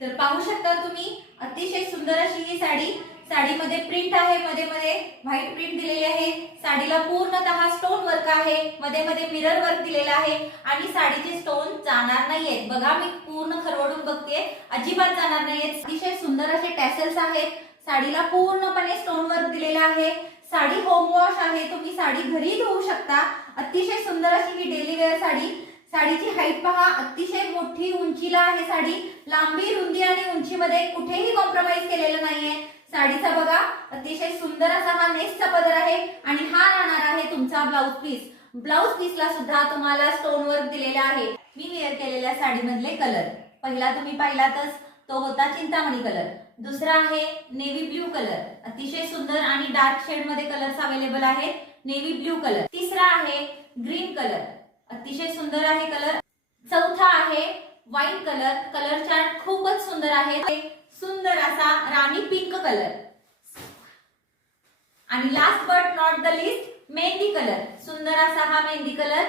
तर पाहू शकता तुम्ही अतिशय सुंदर अशी ही साडी, साडीमध्ये प्रिंट आहे, मध्ये मध्ये व्हाईट प्रिंट दिलेली आहे, साडीला पूर्णतः स्टोन वर्क आहे, मध्ये मध्ये मिरर वर्क दिलेला आहे आणि साडीचे स्टोन जाणार नाहीयेत। बघा मी पूर्ण खरवडून बघते, अजिबात जाणार नाहीयेत। अतिशय सुंदर असे टॅसल्स आहेत, साडीला पूर्णपणे स्टोन वर्क दिलेला आहे। साडी होम वॉश आहे, तुम्ही साडी घरी धुवू शकता। अतिशय सुंदर अशी ही डेली वेअर साडी। साडीची हाईट पहा, अतिशय मोठी उंचीला आहे साडी, लांबी रुंदी आणि उंचीमध्ये कुठेही कॉम्प्रोमाइज केलेलं नाहीये। साडीचा बघा अतिशय सुंदर असा हा नेसचा पदर आहे आणि हा राहणार आहे तुमचा ब्लाउज पीस। ब्लाउज पीसला सुद्धा तुम्हाला स्टोन वर्क दिलेला आहे। मी वेअर केलेल्या साडीमधले कलर, पहिला तुम्ही पाहिलातच तो होता चिंतामणी कलर, दुसरा आहे नेव्ही ब्ल्यू कलर, अतिशय सुंदर आणि डार्क शेड मध्ये कलर्स अवेलेबल आहेत, नेव्ही ब्ल्यू कलर। तिसरा आहे ग्रीन कलर, अतिशय सुंदर आहे कलर। चौथा आहे व्हाईट कलर, कलर चार्ट खूपच सुंदर आहे, सुंदर असा राणी पिंक कलर। आणि last but not the list mehndi colour, सुंदर असा हा मेहंदी कलर।